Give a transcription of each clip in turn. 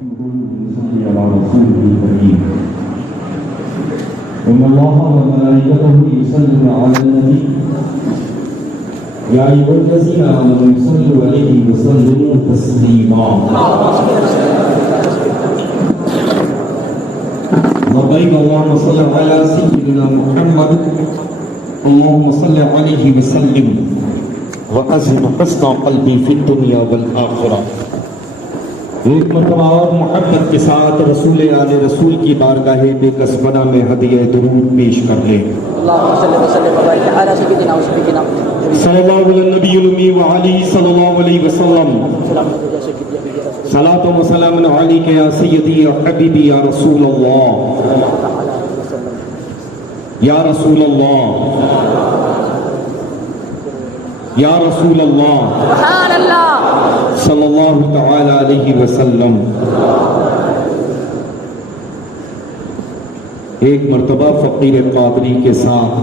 ونصلي على رسوله الكريم. إن الله وملائكته يصلون على النبي يا أيها الذين آمنوا صلوا عليه وسلموا تسليما. لبيك اللهم صل على سيدنا محمد اللهم صل عليه وسلم وأزم حسن قلبي في الدنيا والآخرة. ایک مرتبہ اور محبت کے ساتھ رسول آل رسول کی بارگاہ بے کسبنا میں ہدیہ درود پیش کر لیں. اللهم صل وسلم وبارك على سيدنا وسيدنا صلی اللہ علیہ نبی المی وعلی صلی اللہ علیہ وسلم. صلاۃ و سلام علیک یا سیدی یا حبیبی یا رسول اللہ یا رسول اللہ یا رسول اللہ سبحان اللہ صلی اللہ تعالی علیہ وسلم. ایک مرتبہ فقیر قادری کے ساتھ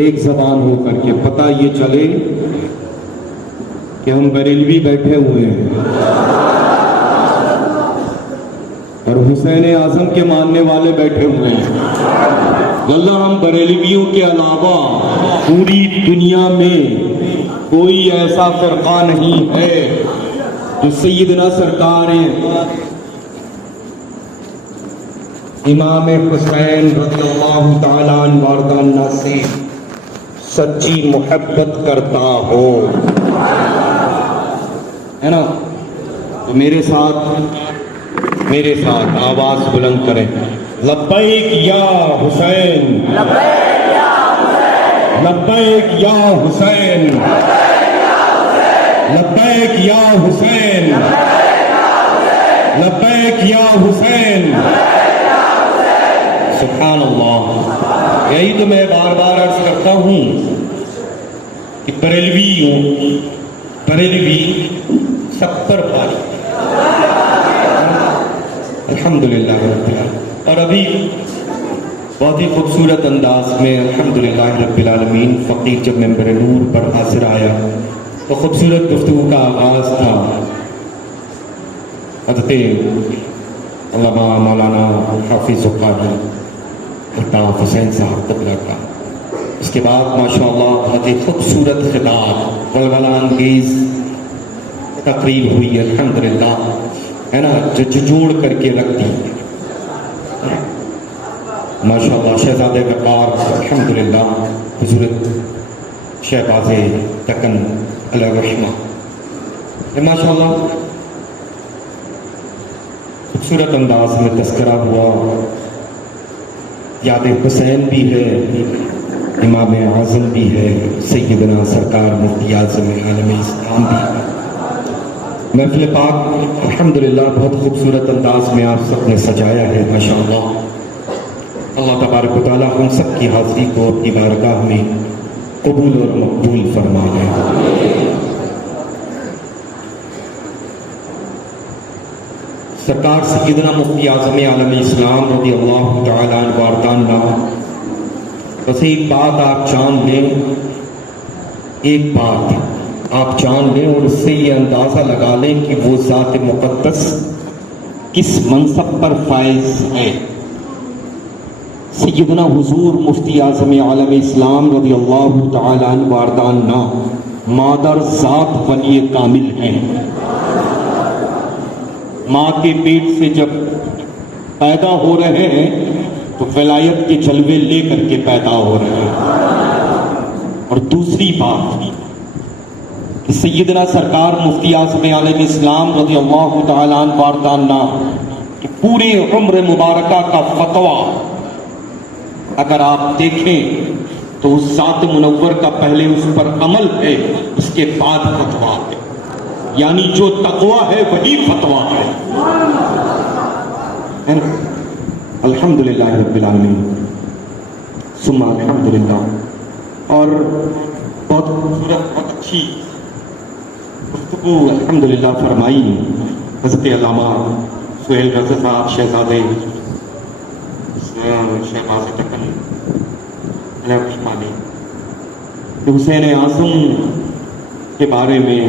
ایک زبان ہو کر کے پتہ یہ چلے کہ ہم بریلوی بیٹھے ہوئے ہیں اور حسین اعظم کے ماننے والے بیٹھے ہوئے ہیں. اللہ ہم بریلویوں کے علاوہ پوری دنیا میں کوئی ایسا فرقہ نہیں ہے جو سیدنا سرکار امام حسین رضی اللہ تعالیٰ عنہ وارضہ سے سچی محبت کرتا ہو. ہے نا؟ تو میرے ساتھ آواز بلند کریں. لبیک یا حسین لبیک یا حسین لبیک یا حسین لبیک یا حسین. سبحان اللہ. یہی تو میں بار بار عرض کرتا ہوں کہ بریلوی سب پر بھاری. الحمدللہ رب العالمین. اور ابھی بہت ہی خوبصورت انداز میں الحمدللہ رب العالمین فقیر جب ممبر نور پر حاضر آیا تو خوبصورت گفتگو کا آغاز تھا حضرت علامہ مولانا حافظ القادری الطاف حسین صاحب قبلہ کا. اس کے بعد ماشاءاللہ بہت ہی خوبصورت خطاب ولولہ انگیز تقریر ہوئی الحمدللہ، ہے نا، جو جوڑ کر کے رکھ دی ماشاءاللہ. شہزادے وقار الحمدللہ حضرت شہباز تکن علیہ الرحمہ ماشاءاللہ خوبصورت انداز میں تذکرہ ہوا. یاد حسین بھی ہے، امام اعظم بھی ہے، سیدنا سرکار مفتی اعظم عالم اسلام بھی ہے. محفل پاک الحمدللہ بہت خوبصورت انداز میں آپ سب نے سجایا ہے ماشاءاللہ. اللہ تبارک و تعالیٰ ہم سب کی حاضری کو اپنی بارگاہ میں قبول اور مقبول فرمائے. سرکار سیدنا مفتی اعظم عالم اسلام رضی اللہ تعالیٰ عنہ وارضہ. بس ایک بات آپ جان لیں اور اس سے یہ اندازہ لگا لیں کہ وہ ذات مقدس کس منصب پر فائز ہے. سیدنا حضور مفتی اعظم عالم اسلام رضی اللہ تعالیٰ عنہ وارضہ مادر ذات ولی کامل ہیں. ماں کے پیٹ سے جب پیدا ہو رہے ہیں تو ولایت کے جلوے لے کر کے پیدا ہو رہے ہیں. اور دوسری بات کہ سیدنا سرکار مفتی اعظم عالم اسلام رضی اللہ تعالیٰ عنہ وارضہ کہ پورے عمر مبارکہ کا فتویٰ اگر آپ دیکھیں تو اس ذات منور کا پہلے اس پر عمل ہے، اس کے بعد فتویٰ ہے. یعنی جو تقویٰ ہے وہی فتویٰ ہے. الحمدللہ رب العالمین ثم الحمدللہ. اور بہت خوبصورت بہت اچھی گفتگو الحمدللہ فرمائی حضرت علامہ سہیل رضا صاحب شہزادے شہباز تکن علیہ الرحمہ نے. حسین اعظم کے بارے میں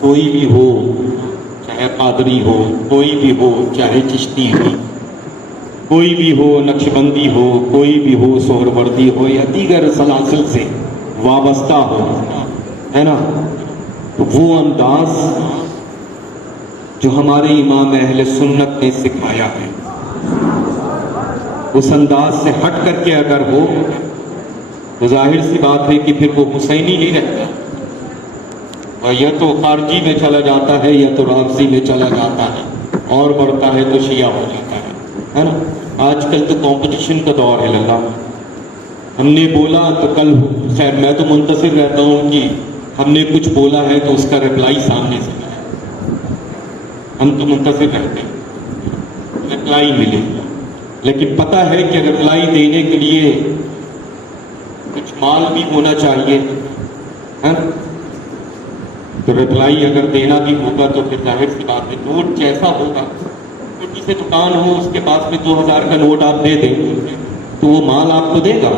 کوئی بھی ہو، چاہے قادری ہو، کوئی بھی ہو، چاہے چشتی ہو، کوئی بھی ہو، نقشبندی ہو، کوئی بھی ہو، سہروردی ہو یا دیگر سلاسل سے وابستہ ہو، ہے نا، تو وہ انداز جو ہمارے امام اہل سنت نے سکھایا ہے، اس انداز سے ہٹ کر کے اگر ہو تو ظاہر سی بات ہے کہ پھر وہ حسینی نہیں رہتا، اور یا تو خارجی میں چلا جاتا ہے یا تو رافضی میں چلا جاتا ہے، اور بڑھتا ہے تو شیعہ ہو جاتا ہے نا۔ آج کل تو کمپٹیشن کا دور ہے اللہ، ہم نے بولا تو کل خیر میں تو منتظر رہتا ہوں کہ ہم نے کچھ بولا ہے تو اس کا رپلائی سامنے سے ملے، ہم تو منتظر رہتے ہیں رپلائی ملے، لیکن پتہ ہے کہ رپلائی دینے کے لیے کچھ مال بھی ہونا چاہیے، ہاں، تو رپلائی اگر دینا بھی ہوگا تو پھر ظاہر سی بات ہے نوٹ جیسا ہوگا، چھوٹی سے دکان ہو اس کے پاس میں 2000 کا نوٹ آپ دے دیں تو وہ مال آپ کو دے گا؟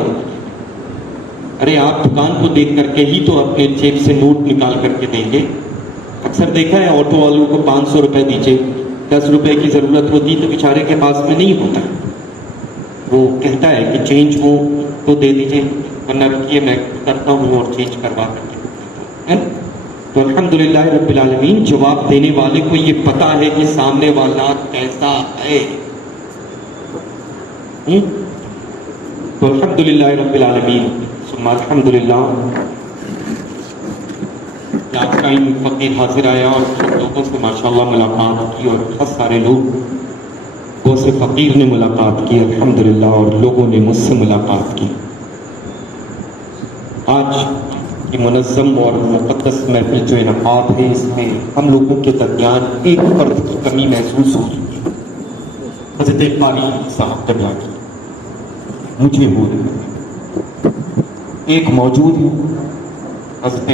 ارے آپ دکان کو دیکھ کر کے ہی تو اپنے جیب سے نوٹ نکال کر کے دیں گے۔ اکثر دیکھا ہے آٹو والوں کو 500 روپے دیجیے، 10 روپے کی ضرورت ہوتی تو بیچارے کے پاس میں نہیں ہوتا، وہ کہتا ہے کہ چینج ہو تو دے دیجیے، ورنہ رکھیے میں کرتا ہوں اور چینج کروا کر کے۔ تو الحمدللہ رب العالمین جواب دینے والے کو یہ پتا ہے کہ سامنے والا کیسا ہے، تو الحمدللہ رب العالمین ثم الحمدللہ آج کا ان فقیر حاضر آیا اور لوگوں سے ماشاءاللہ ملاقات کی، اور بہت سارے لوگ سے فقیر نے ملاقات کی الحمدللہ، اور لوگوں نے مجھ سے ملاقات کی۔ آج کی منظم اور مقدس محفل جو انعقاد ہے اس میں ہم لوگوں کے درمیان ایک فرد کی کمی محسوس ہو رہی ہے، حضرت قاری صاحب دریا کی مجھے ہو رہی ہے، ایک موجود ہے حضرت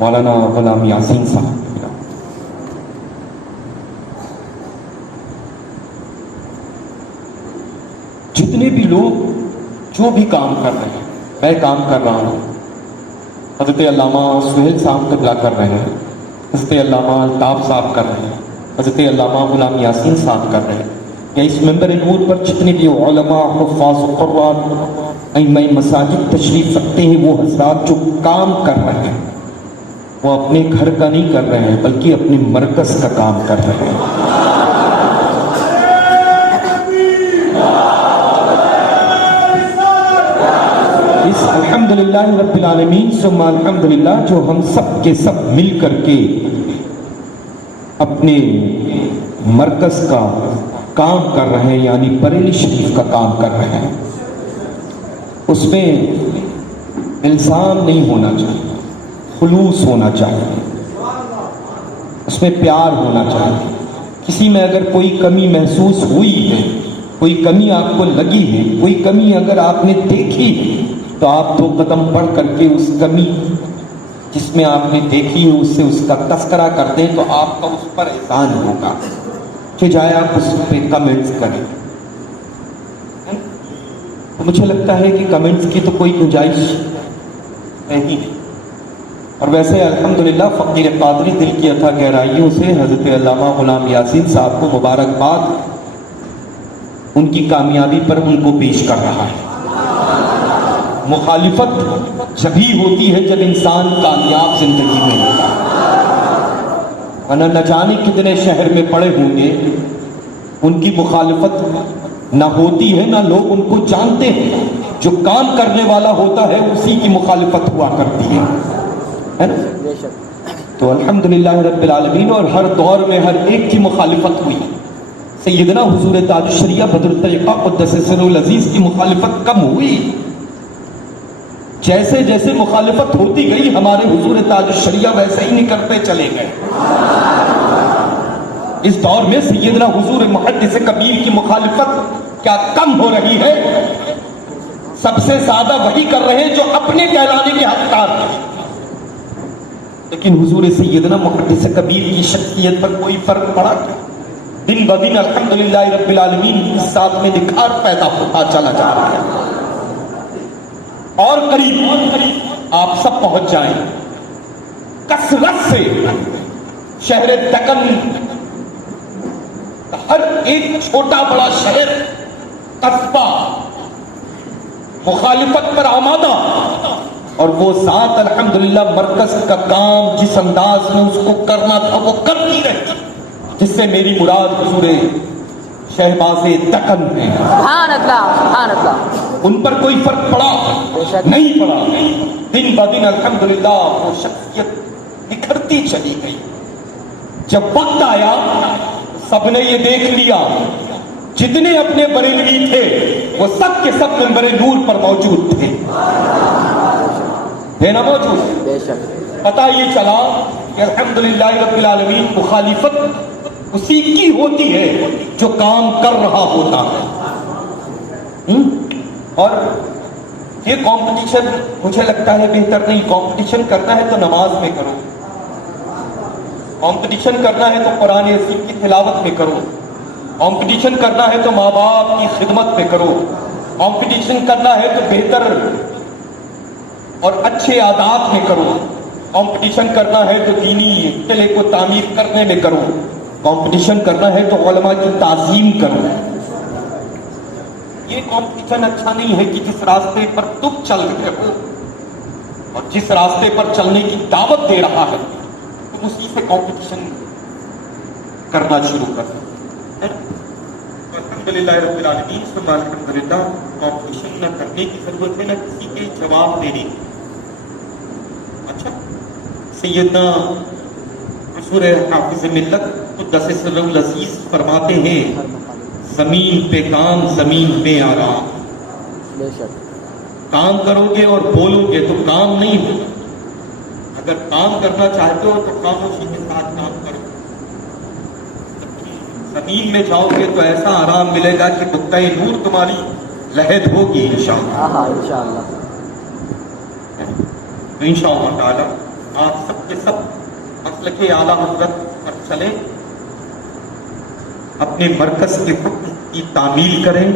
مولانا غلام یاسین صاحب، جتنے بھی لوگ جو بھی کام کر رہے ہیں، میں کام کر رہا ہوں، حضرت علامہ سہیل صاحب قبلہ کر رہے ہیں، حضرت علامہ الطاف صاحب کر رہے ہیں، حضرت علامہ غلام یاسین صاحب کر رہے ہیں، یا اس ممبر نور پر جتنے بھی علماء، حفاظ قرآن، ائمہ مساجد تشریف رکھتے ہیں، وہ حضرات جو کام کر رہے ہیں وہ اپنے گھر کا نہیں کر رہے ہیں بلکہ اپنے مرکز کا کام کر رہے ہیں۔ اس الحمدللہ رب العالمین ثم الحمدللہ جو ہم سب کے سب مل کر کے اپنے مرکز کا کام کر رہے ہیں، یعنی بریلی شریف کا کام کر رہے ہیں، اس میں الزام نہیں ہونا چاہیے، خلوص ہونا چاہیے، اس میں پیار ہونا چاہیے۔ کسی میں اگر کوئی کمی محسوس ہوئی ہے، کوئی کمی آپ کو لگی ہے، کوئی کمی اگر آپ نے دیکھی ہے، تو آپ 2 قدم بڑھ کر کے اس کمی جس میں آپ نے دیکھی ہے اس سے اس کا تذکرہ کر دیں تو آپ کا اس پر احسان ہوگا، کہ جائے آپ اس پہ کمنٹس کریں۔ تو مجھے لگتا ہے کہ کمنٹس کی تو کوئی گنجائش نہیں، اور ویسے الحمدللہ فقیر قادری دل کی اتھا گہرائیوں سے حضرت علامہ غلام یاسین صاحب کو مبارکباد ان کی کامیابی پر ان کو پیش کر رہا ہے۔ مخالفت جبھی ہوتی ہے جب انسان کامیاب زندگی میں ہوتا ہے، ورنہ نہ جانے کتنے شہر میں پڑے ہوں گے، ان کی مخالفت نہ ہوتی ہے نہ لوگ ان کو جانتے ہیں، جو کام کرنے والا ہوتا ہے اسی کی مخالفت ہوا کرتی ہے نا؟ تو الحمدللہ رب العالمین، اور ہر دور میں ہر ایک کی مخالفت ہوئی، سیدنا حضور تاج الشریعہ بدر الطریقہ قدس سرہ العزیز کی مخالفت کم ہوئی، جیسے جیسے مخالفت ہوتی گئی ہمارے حضور تاج الشریعہ ویسے ہی نکلتے چلے گئے۔ اس دور میں سیدنا حضور محدث کبیر کی مخالفت کیا کم ہو رہی ہے؟ سب سے زیادہ وہی کر رہے ہیں جو اپنے کہلانے کے حقدار ہیں، لیکن حضور سیدنا محدث کبیر کی شخصیت پر کوئی فرق پڑا کیا؟ دن بدن الحمدللہ رب العالمین اس ساتھ میں نکھار پیدا ہوتا چلا جا رہا ہے، اور قریب آپ سب پہنچ جائیں کثرت سے شہر دکن ہر ایک چھوٹا بڑا شہر قصبہ مخالفت پر آمادہ، اور وہ ذات الحمدللہ مرکز کا کام جس انداز میں اس کو کرنا تھا وہ کرتی رہی، جس سے میری مراد حضور شہباز دکن ہے۔ سبحان اللہ، سبحان اللہ۔ ان پر کوئی فرق پڑا نہیں پڑا، دن بہ دن الحمدللہ وہ شخصیت نکھرتی چلی گئی۔ جب وقت آیا سب نے یہ دیکھ لیا، جتنے اپنے بریلوی تھے وہ سب کے سب منبر نور پر موجود تھے نا موجود؟ بے شک۔ پتہ یہ چلا کہ الحمدللہ رب العالمین مخالفت اسی کی ہوتی ہے جو کام کر رہا ہوتا ہے۔ اور یہ کمپٹیشن مجھے لگتا ہے بہتر نہیں۔ کمپٹیشن کرنا ہے تو نماز میں کرو، کمپٹیشن کرنا ہے تو قرآن عظیم کی تلاوت میں کرو، کمپٹیشن کرنا ہے تو ماں باپ کی خدمت میں کرو، کمپٹیشن کرنا ہے تو بہتر اور اچھے عادات میں کرو، کمپٹیشن کرنا ہے تو دینی قلعے کو تعمیر کرنے میں کرو، کمپٹیشن کرنا ہے تو علماء کی تعظیم کرو۔ یہ کمپٹیشن اچھا نہیں ہے کہ جس راستے پر تم چل رہے ہو اور جس راستے پر چلنے کی دعوت دے رہا ہے تم اسی سے کمپٹیشن کرنا شروع کر دو۔ الحمدللہ رب العالمین ثم الحمدللہ، کمپٹیشن نہ کرنے کی ضرورت ہے، نہ کسی کے جواب دینے کی۔ اچھا، سیدنا حضور حافظ ملت قدس سرہ العزیز فرماتے ہیں زمین پہ کام زمین پہ آرام۔ بے شک۔ کام کرو گے اور بولو گے تو کام نہیں ہوگا، اگر کام کرنا چاہتے ہو تو خاموشی کے ساتھ کام کرو۔ زمین میں جاؤ گے تو ایسا آرام ملے گا کہ نقطۂ نور تمہاری لہد ہوگی انشاءاللہ۔ ہاں انشاءاللہ۔ تو انشاءاللہ تعالی آپ سب کے سب مسلک اعلیٰ حضرت پر چلیں، اپنے مرکز کے حکم کی تعمیل کریں،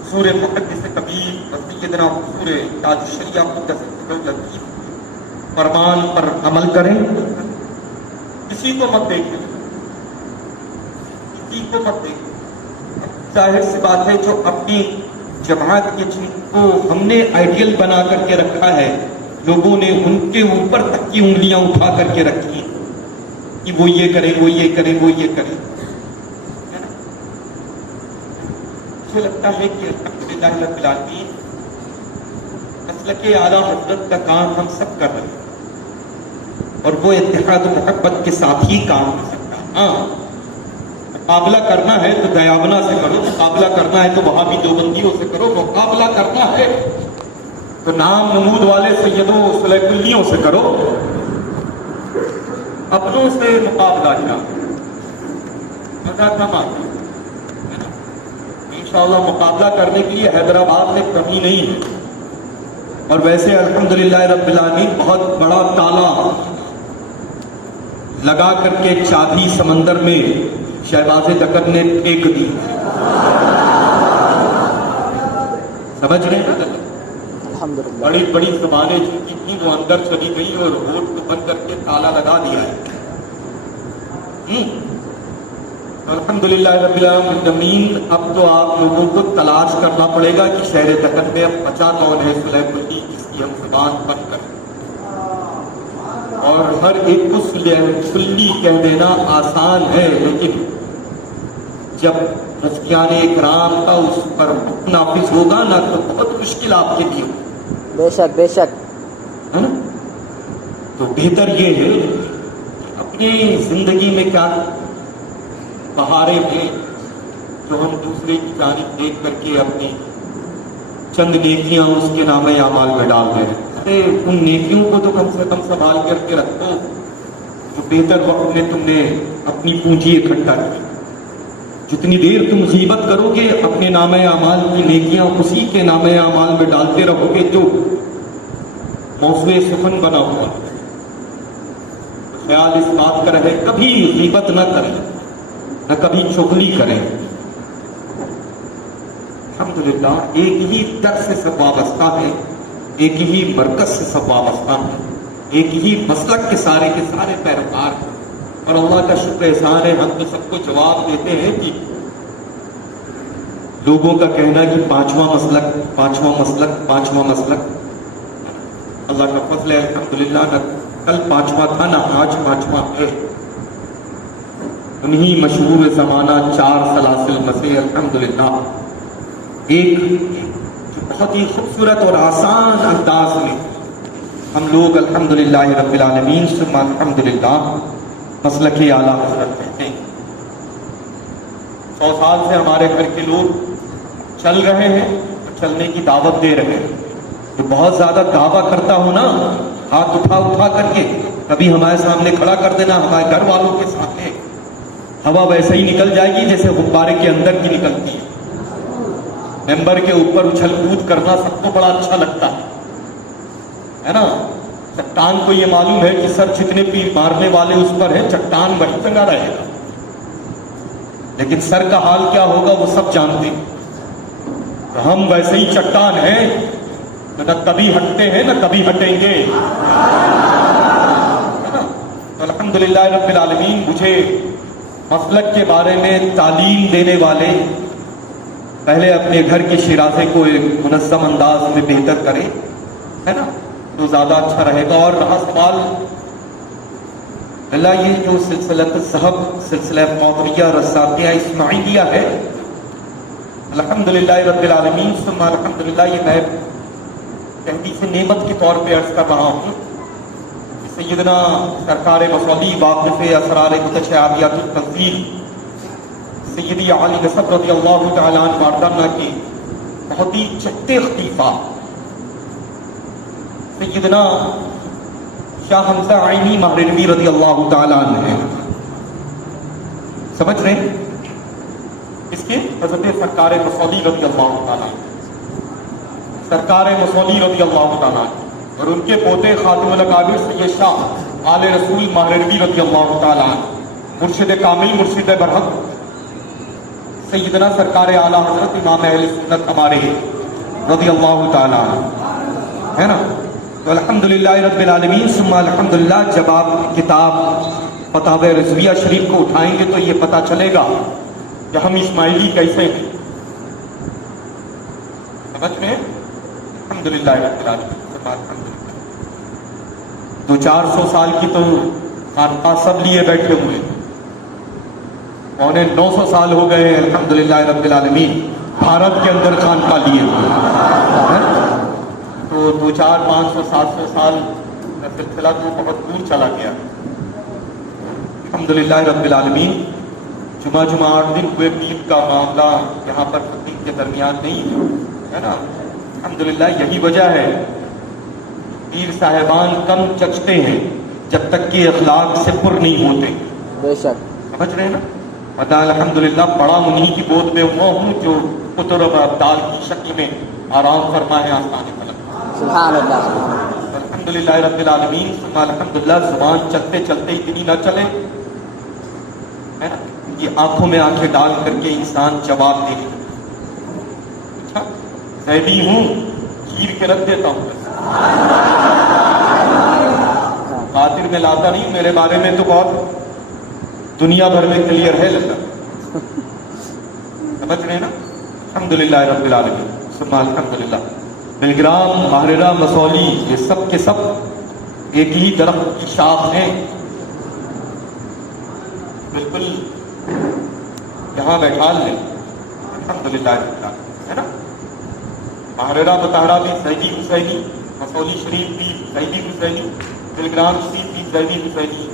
حضور محدث کبیر سیدنا حضور تاج الشریعہ قدس سرہ العزیز فرمان پر عمل کریں، کسی کو مت دیکھیں، کسی کو مت دیکھیں۔ ظاہر سی بات ہے جو اپنی جماعت کے جن کو ہم نے آئیڈیل بنا کر کے رکھا ہے، لوگوں نے ان کے اوپر تک کی انگلیاں اٹھا کر کے رکھی ہیں کہ وہ یہ کرے، وہ یہ کرے، وہ یہ کرے۔ مجھے لگتا ہے کہ الحمدللہ رب العالمین مسلک اعلیٰ حضرت کا کام ہم سب کر رہے ہیں، اور وہ اتحاد و محبت کے ساتھ ہی کام ہو سکتا ہے۔ ہاں، مقابلہ کرنا ہے تو دیابنا سے کرو، مقابلہ کرنا ہے تو وہاں بھی دیوبندیوں سے کرو، مقابلہ کرنا ہے تو نام نمود والے سیدوں سلیح کلیوں سے کرو، اپنوں سے مقابلہ نہ مزہ کم آتا ہے۔ انشاءاللہ مقابلہ کرنے کے لیے حیدرآباد میں کمی نہیں ہے، اور ویسے الحمدللہ رب العالمین بہت بڑا تالا لگا کر کے چابی سمندر میں شہباز دکن نے پھینک دی۔ سمجھ رہے ہیں؟ الحمدللہ۔ بڑی بڑی زبانیں جن کی وہ اندر چلی گئی اور ہوٹ کو بند کر کے تالا لگا دیا ہے۔ الحمدللہ رب العالمین، اب تو آپ لوگوں کو تلاش کرنا پڑے گا کہ شہر دکن میں اب بچا کون ہے سلیح کلی جس کی ہم زبان بند کریں، اور ہر ایک کو سلی کہہ دینا آسان ہے، لیکن جب مفتیان اکرام کا اس پر نافذ ہوگا نا تو بہت مشکل آپ کے لیے ہوگی۔ بے شک بے شک۔ ہے نا؟ تو بہتر یہ ہے کہ اپنی زندگی میں کیا بہاریں ہیں جو ہم دوسرے کی جانب دیکھ کر کے اپنی چند نیکیاں اس کے نام اعمال میں ڈال رہے ہیں۔ ارے ان نیکیوں کو تو کم سے کم سنبھال کر کے رکھو جو بہتر وقت میں تم نے اپنی پونجی اکٹھا کی۔ جتنی دیر تم غیبت کرو گے اپنے نام اعمال کی نیکیاں اسی کے نام اعمال میں ڈالتے رہو گے جو موضوع سخن بنا ہوا۔ خیال اس بات کا رہے کبھی غیبت نہ کریں، نہ کبھی چغلی کریں۔ الحمدللہ ایک ہی در سے سب وابستہ ہے، ایک ہی مرکز سے سب وابستہ ہے، ایک ہی مسلک کے سارے پیروکار ہیں۔ اور اللہ کا شکر احسان ہے ہم تو سب کو جواب دیتے ہیں کہ لوگوں کا کہنا کہ پانچواں مسلک اللہ کا فضل ہے الحمدللہ، نہ کل پانچواں تھا نہ آج پانچواں ہے۔ انہی مشہور زمانہ 4 سلاسل میں سے الحمدللہ ایک جو بہت ہی خوبصورت اور آسان انداز میں ہم لوگ الحمدللہ رب العالمین ثم الحمدللہ مسلک اعلیٰ حضرت کہتے ہیں۔ 100 سال سے ہمارے گھر کے لوگ چل رہے ہیں، چلنے کی دعوت دے رہے ہیں۔ جو بہت زیادہ دعویٰ کرتا ہو نا، ہاتھ اٹھا کر کے کبھی ہمارے سامنے کھڑا کر دینا، ہمارے گھر والوں کے سامنے، ہوا ویسے ہی نکل جائے گی جیسے غبارے کے اندر کی نکلتی ہے۔ ممبر کے اوپر اچھل کود کرنا سب کو بڑا اچھا لگتا ہے نا۔ چٹان کو یہ معلوم ہے کہ سر جتنے بھی مارنے والے اس پر ہیں، چٹان وہی چنگا رہے گا، لیکن سر کا حال کیا ہوگا وہ سب جانتے ہیں۔ تو ہم ویسے ہی چٹان ہیں، نہ کبھی ہٹتے ہیں نہ کبھی ہٹیں گے، تو الحمدللہ رب العالمین مجھے مسلک کے بارے میں تعلیم دینے والے پہلے اپنے گھر کے شیرازے کو ایک منظم انداز میں بہتر کرے، ہے نا، تو زیادہ اچھا رہے گا۔ اور رہا سوال اللہ، یہ جو سلسلہ صحب، سلسلہ قادریہ رزاقیہ اسماعیلیہ ہے، الحمدللہ رب العالمین ثم الحمدللہ، یہ میں تحدیث نعمت کے طور پہ عرض کر رہا ہوں۔ سیدنا سرکار مصلی واقف اسرار متشابہات التنزیل سیدی علی نصب رضی اللہ تعالیٰ عنہ مردانہ کے بہت ہی چھٹے خلیفہ سیدنا شاہ حمزہ عینی مہرنوی رضی اللہ تعالیٰ عنہ ہیں، سمجھ رہے ہیں اس کے؟ حضرت سرکار مصلی رضی اللہ تعالیٰ عنہ، سرکار مصلی رضی اللہ تعالیٰ عنہ، اور ان کے پوتے خاتم الاکابر سید شاہ آل رسول مہرنوی رضی اللہ تعالیٰ عنہ، مرشد کامل، مرشد برحق سیدنا سرکار اعلیٰ حضرت امام اہل سنت ہمارے رضی اللہ تعالیٰ عنہ، ہے نا۔ تو الحمدللہ رب العالمین ثم الحمدللہ، جب آپ کتاب فتاوی رضویہ شریف کو اٹھائیں گے تو یہ پتہ چلے گا کہ ہم اسماعیلی کیسے ہیں، سمجھ میں؟ الحمدللہ رب العالمین ثم الحمدللہ۔ 200-400 سال کی تو خانقاہ سب لیے بیٹھے ہوئے، 900 سال ہو گئے ہیں الحمدللہ رب العالمین بھارت کے اندر خانقاہ لیے ہوئے، تو 200-400-500-700 سال کا سلسلہ تو بہت دور چلا گیا۔ الحمدللہ رب العالمین جمعہ 8 دن ہوئے، پیر کا معاملہ یہاں پر فقیر کے درمیان نہیں ہے نا۔ الحمدللہ یہی وجہ ہے پیر صاحبان کم چچتے ہیں جب تک کہ اخلاق سے پر نہیں ہوتے، بے شک، سمجھ رہے ہیں نا۔ پتہ الحمدللہ بڑا انہی کی گود میں ہوا ہوں جو قطر و ابدال کی شکل میں آرام فرما ہے آستان فلک۔ سبحان اللہ، الحمدللہ رب العالمین ثم الحمدللہ، زبان چلتے چلتے اتنی نہ چلے، ہے نا، یہ آنکھوں میں آنکھیں ڈال کر کے انسان جواب دے گی۔ اچھا زیدی ہوں، چیر کے رکھ دیتا ہوں، خاطر میں لاتا نہیں، میرے بارے میں تو بہت دنیا بھر میں کلیئر ہے لگتا، سمجھ رہے ہیں نا۔ الحمدللہ رب العالمین ثم الحمدللہ۔ ملگرام، ماہرہ، مسولی، یہ سب کے سب ایک ہی درخت کی شاخ ہیں، بالکل یہاں بیٹھا لیں، الحمدللہ رب العالمین، ہے نا۔ ماہرہ مطہرہ بھی زیدی حسینی، مسولی شریف بھی زیدی حسینی، ملگرام شریف بھی زیدی حسینی،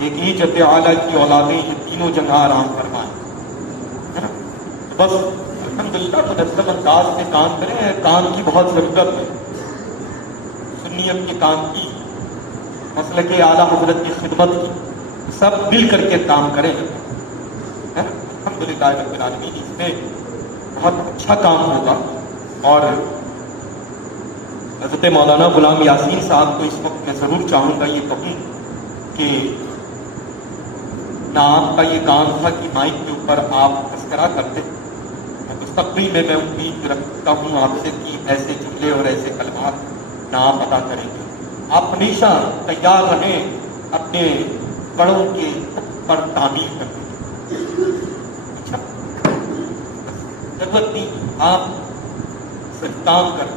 ایک ہی جد اعلیٰ کی اولادیں، یہ تینوں جگہ آرام فرمائیں، ہے نا۔ تو بس الحمدللہ منظم انداز سے کام کریں، کام کی بہت ضرورت ہے، سنیت کے کام کی، مسلک اعلیٰ حضرت کی خدمت کی، سب مل کر کے کام کریں، ہے نا۔ الحمدللہ رب العالمین، اس میں بہت اچھا کام ہوگا۔ اور حضرت مولانا غلام یاسین صاحب کو اس وقت میں ضرور چاہوں گا یہ کہوں کہ نہ آپ کا یہ کام تھا کہ مائک کے اوپر آپ تذکرہ کرتے، مستقبل میں امید رکھتا ہوں آپ سے کہ ایسے جملے اور ایسے کلمات نہ آپ ادا کریں گے۔ آپ ہمیشہ تیار رہیں اپنے بڑوں کے پر تعمیر کریں. اچھا ضرورت نہیں آپ صرف کام کریں,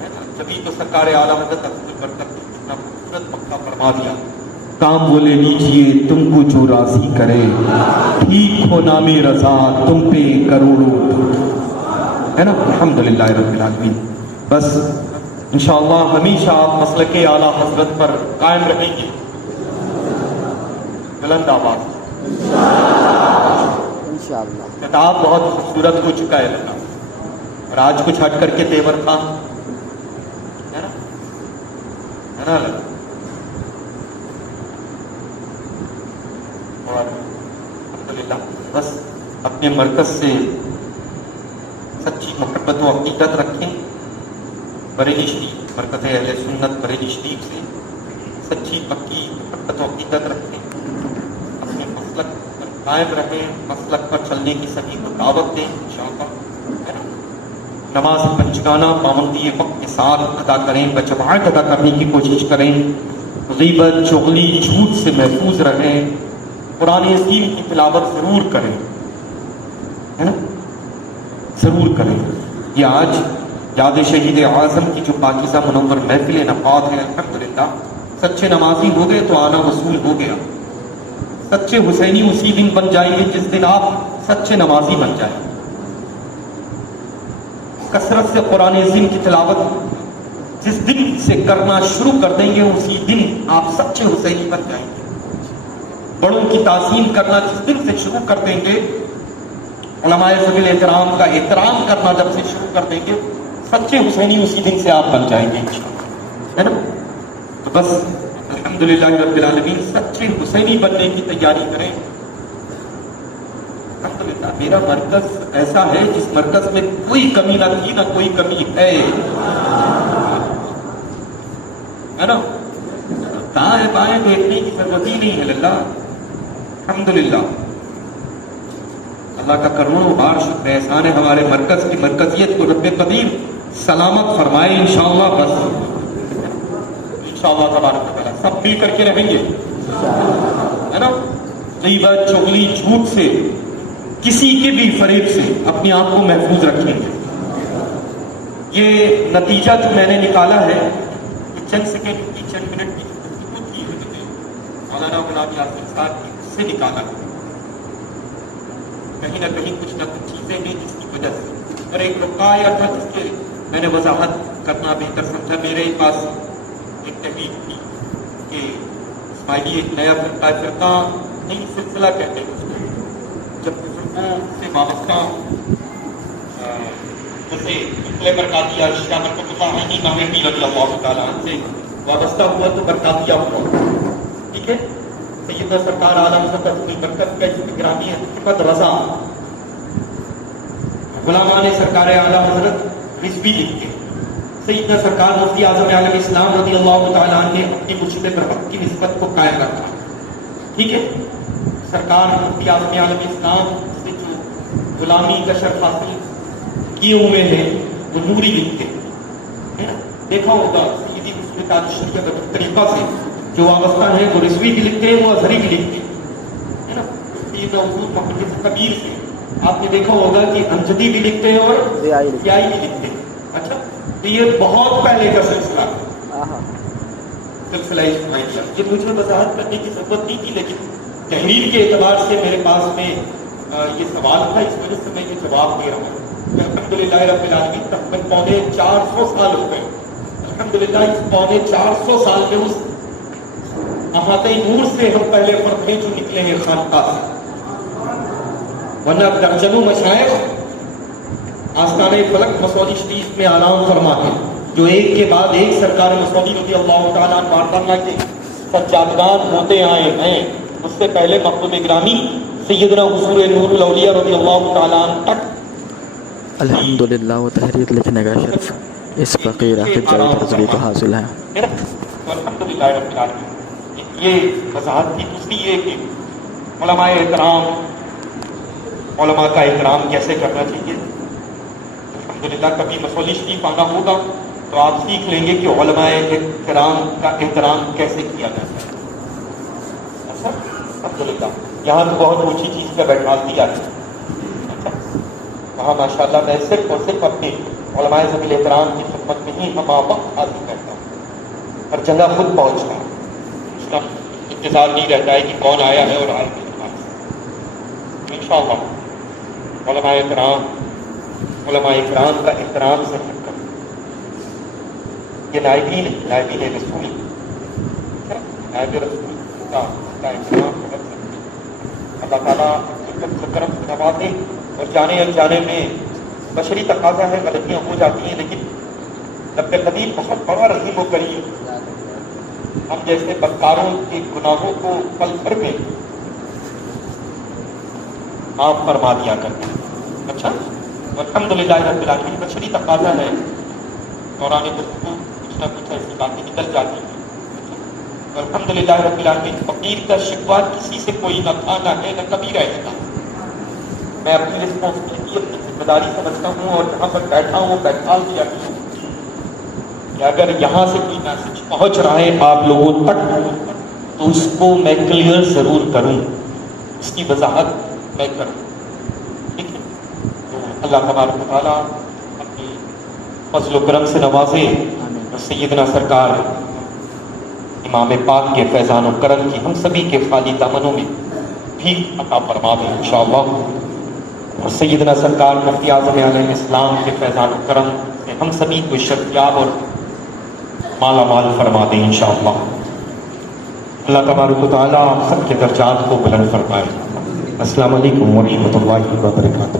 ہے نا. جبھی تو سرکار اعلیٰ حضرت افضل برکت نے کتنا خوبصورت مقطع فرما دیا, کام وہ لے لیجیے تم کو جو راضی کرے, ٹھیک ہو نام رضا تم پہ کروڑوں, ہے نا. الحمدللہ رب العالمین. بس انشاءاللہ ہمیشہ آپ مسلک اعلیٰ حضرت پر قائم رہیں گے. بلند آواز. انشاءاللہ. خطاب بہت خوبصورت ہو چکا ہے لگا, اور آج کچھ ہٹ کر کے تیور تھا, ہے نا, ہے نا لگا. اور الحمدللہ بس اپنے مرکز سے سچی محبت و عقیدت رکھیں. بریلی شریف مرکز اہل سنت بریلی شریف سے سچی پکی محبت و عقیدت رکھیں. اپنے مسلک پر قائم رہیں, مسلک پر چلنے کی سبھی کو دعوت دیں انشاءاللہ. نماز پنجگانہ پابندی وقت کے ساتھ ادا کریں, بجماعت ادا کرنے کی کوشش کریں. غیبت چغلی جھوٹ سے محفوظ رہیں. قرآن عظیم کی تلاوت ضرور کریں, ہے نا, ضرور کریں. یہ آج یاد شہید اعظم کی جو پاکیزہ منور محفل نفاد ہے, الحمدللہ سچے نمازی ہو گئے تو آنا وصول ہو گیا. سچے حسینی اسی دن بن جائیں گے جس دن آپ سچے نمازی بن جائیں. کثرت سے قرآن عظیم کی تلاوت جس دن سے کرنا شروع کر دیں گے اسی دن آپ سچے حسینی بن جائیں گے. بڑوں کی تعظیم کرنا جس دن سے شروع کر دیں گے, علماء ذوی الاحترام کا احترام کرنا جب سے شروع کر دیں گے, سچے حسینی اسی دن سے آپ بن جائیں گے انشاءاللہ, ہے نا. تو بس الحمدللہ رب العالمین سچے حسینی بننے کی تیاری کریں. الحمدللہ میرا مرکز ایسا ہے جس مرکز میں کوئی کمی نہ تھی نہ کوئی کمی ہے نا. دائیں بائیں دیکھنے کی ضرورت ہی نہیں ہے للہ. الحمدللہ اللہ کا کروڑوں بار شکر احسان ہے, ہمارے مرکز کی مرکزیت کو رب قدیر سلامت فرمائے انشاءاللہ. بس انشاءاللہ تبارک و تعالیٰ سب مل کر کے رہیں گے, ہے نا. غیبت چغلی جھوٹ سے کسی کے بھی فریب سے اپنے آپ کو محفوظ رکھیں گے. یہ نتیجہ جو میں نے نکالا ہے کہ چند سیکنڈ کی چند منٹ کی خود کی مولانا غلام یاسین صاحب کی اس سے نکالا ہے. کہیں نہ کہیں کچھ نہ کچھ چیزیں ہیں جس کی وجہ سے, اور ایک رکا آیا تھا جس کے میں نے وضاحت کرنا بہتر سمجھا. میرے پاس ایک تحقیق تھی کہ اسماعیلی ایک نیا فرقہ نہیں سلسلہ کہتے ہیں اس کو, جب بزرگوں سے وابستہ جیسے انقلاب برکاتیہ شاہ برکت اللہ عینی ماہر رضی اللہ تعالیٰ عنہ سے وابستہ ہوا تو برکاتیہ ہوا. ٹھیک ہے, سیدنا سرکار اعلیٰ حضرت افضل برکت کا اس گرامی حقیقت رضا غلامان سرکار اعلیٰ حضرت رضوی لکھتے ہیں. سیدنا سرکار مفتی اعظم عالم اسلام رضی اللہ تعالیٰ عنہ نے اپنی مرشد برحق کی نسبت کو قائم رکھا. ٹھیک ہے, سرکار مفتی اعظم عالم اسلام سے جو غلامی کا شرف حاصل کیے ہوئے ہیں وہ نوری لکھتے ہیں. دیکھا ہوگا سیدی رسول تاج شریعہ کا طریقہ سے جو وابستہ ہیں وہ رضوی بھی لکھتے ہیں, وہ ازہری بھی لکھتے ہیں, ہے نا. سیدنا حضور محمد کبیر سے آپ نے دیکھا ہوگا کہ امجدی بھی لکھتے ہیں اور ضیائی بھی لکھتے ہیں. اچھا, تو یہ بہت پہلے کا سلسلہ اسماعیلیہ. یہ مجھے وضاحت کرنے کی ضرورت نہیں تھی, لیکن تحریر کے اعتبار سے میرے پاس میں یہ سوال تھا, اس وجہ سے میں یہ جواب دے رہا ہوں. الحمدللہ رب العالمین تقریباً 450 سال ہو گئے. الحمدللہ اس 450 سال میں اس احاطۂ نور سے ہم پہلے فرد ہیں جو نکلے ہیں خانقاہ سے, ورنہ درجنوں مشائخ آستانہ فلک مسعودی شریف میں اعلان فرما ہے, جو ایک کے بعد ایک سرکار مسعودی رضی اللہ تعالیٰ عنہ کے سجادگان ہوتے آئے ہیں. اس سے پہلے مخدوم گرامی سیدنا حضور نور الاولیاء رضی اللہ تعالیٰ عنہ تک الحمدللہ وہ تحریر لکھنے کا شرف اس فقیر آخر جاوید رضوی کو حاصل ہے. الحمدللہ رب العالمین. یہ وضاحت تھی. دوسری یہ کہ علماء احترام, علماء کا احترام کیسے کرنا چاہیے. الحمدللہ کبھی مسعودی شریف آنا ہوگا تو آپ سیکھ لیں گے کہ علماء احترام کا احترام کیسے کیا جاتا ہے. اچھا الحمدللہ یہاں تو بہت اونچی چیز پہ بیٹھا دیا ہے. وہاں ماشاء اللہ میں صرف اور صرف اپنے علماء ذوی احترام کی خدمت میں ہی ہم وقت حاصل کرتا ہوں. ہر جگہ خود پہنچتا ہوں. اس کا انتظار نہیں رہتا ہے کہ کون آیا ہے اور آئے گا. انشاءاللہ علماء اکرام کا احترام سے رکھ کر یہ نائبین رسول نائب رسول کا احترام کر سکتے. اللہ تعالیٰ کرم سے نوازے. اور جانے انجانے میں بشری تقاضا ہے غلطیاں ہو جاتی ہیں لیکن رب قدیر بہت بڑا رحیم و کریم ہم جیسے بدکاروں کے گناہوں کو پل بھر میں معاف فرما دیا کرتے ہیں. اچھا الحمدللہ رب العالمین بشری تقاضا ہے دوران گفتگو کچھ نہ کچھ ایسی باتیں نکل جاتی ہیں. الحمدللہ رب العالمین فقیر کا شکوہ کسی سے کوئی نہ تھا نہ ہے نہ کبھی رہے گا. میں اپنی رسپانسبلٹی اپنی ذمہ داری سمجھتا ہوں اور جہاں پر بیٹھا ہوں بیٹھال کیا کہ اگر یہاں سے کوئی میسج پہنچ رہا ہے آپ لوگوں تک تو اس کو میں کلیئر ضرور کروں, اس کی وضاحت میں کروں. ٹھیک ہے, تو اللہ تبارک و تعالیٰ اپنی فضل و کرم سے نوازے اور سیدنا سرکار امام پاک کے فیضان و کرم کی ہم سبھی کے خالی دامنوں میں بھی عطا فرما دے انشاءاللہ. اور سیدنا سرکار مفتی اعظم علیہ السلام کے فیضان و کرم سے ہم سبھی کو شرفیاب اور مالا مال فرما دیں انشاءاللہ. اللہ تبارک و تعالیٰ سب کے درجات کو بلند فرمائے. السلام علیکم ورحمۃ اللہ وبرکاتہ.